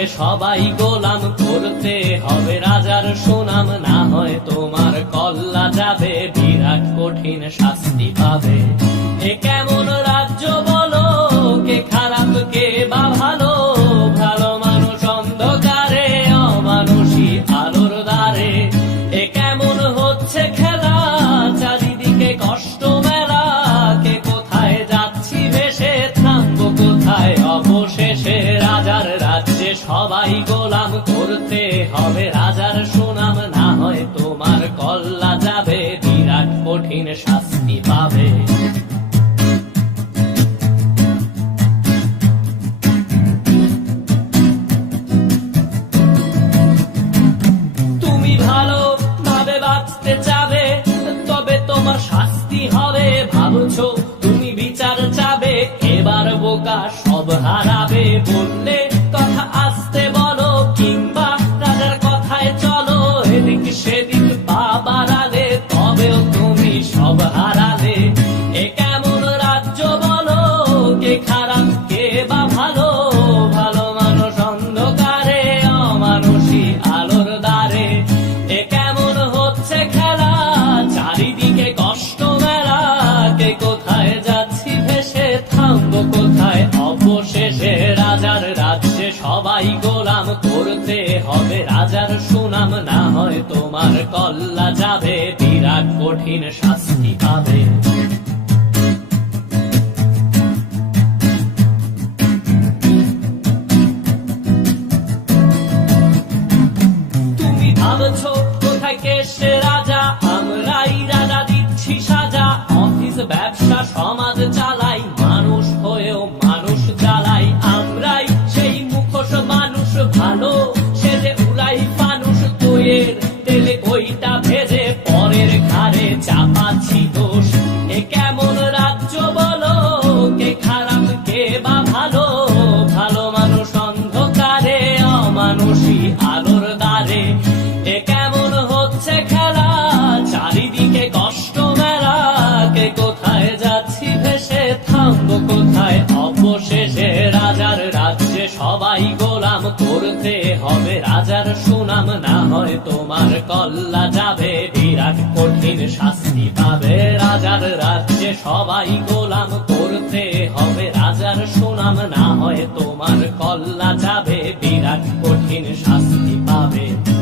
রাজ্যে সবাই গোলাম, করতে হবে রাজার সুনাম, না হয় তোমার কল্লা যাবে, বিরাট কঠিন শাস্তি পাবে। এ কেমন রাজ্য বলো, কে খারাপ কে বা ভালো, ভালো মানুষ অন্ধকারে, অমানুষী আলোর দ্বারে। এ কেমন হচ্ছে খেলা, চারিদিকে কষ্ট মেলা, কে কোথায় যাচ্ছি ভেসে, থামবো কোথায় অবশেষে। রাজার রাজ্যে সবাই গোলাম, করতে হবে রাজার সুনাম, না হয় তোমার কল্লা যাবে, বিরাট কঠিন শাস্তি পাবে। তুমি ভালো ভাবে বাঁচতে চাবে, তবে তোমার শাস্তি হবে। ভাবছো তুমি বিচার চাবে, এবার বোকা সব হারাবে। বললে কথা আসতে বলো, কিংবা রাজার কথায় চলো, এদিক সেদিক পা বাড়ালে, তবেও তুমি সব হারালে। এ কেমন রাজ্য বলো, কে খারাপ কে বা ভালো, ভালো মানুষ অন্ধকারে, অমানুষী আলোর দ্বারে। এ কেমন হচ্ছে খেলা, চারিদিকে কষ্ট মেলা, কে কোথায় যাচ্ছি ভেসে, থামবো কোথায় অবশেষে। রাজার রাজ্যে সবাই গোলাম, করতে হবে রাজার সুনাম, না হয় তোমার কল্লা যাবে, বিরাট কঠিন শাস্তি পাবে। তুমি ভাবছো কোথায় কে সে রাজা, আমরাই রাজা দিচ্ছি সাজা। অফিস ব্যবসা সমাজ চালাই, মানুষ হয়েও মানুষ জ্বালাই। আমরাই সেই মুখোশ মানুষ ভালো, সে যে উড়াই ফানুষ দইয়ের তেলে, ওইটা ভেজে পরের ঘাড়ে চাপাচ্ছি দোষ। এ কেমন রাজ্য বলো, কে খারাপ কে বা ভালো, ভালো মানুষ অন্ধকারে, অমানুষী আলোর দ্বারে। এ কেমন হচ্ছে খেলা, চারিদিকে কষ্ট মেলা, কে কোথায় যাচ্ছি ভেসে, থামবো কোথায় অবশেষে। রাজার রাজ্যে সবাই গোলাম, করতে হবে রাজার সুনাম, না হয় তোমার কল্লা যাবে, বিরাট কঠিন শাস্তি পাবে। রাজার রাজ্যে সবাই গোলাম, করতে হবে রাজার সুনাম, না হয় তোমার কল্লা যাবে, বিরাট কঠিন শাস্তি পাবে।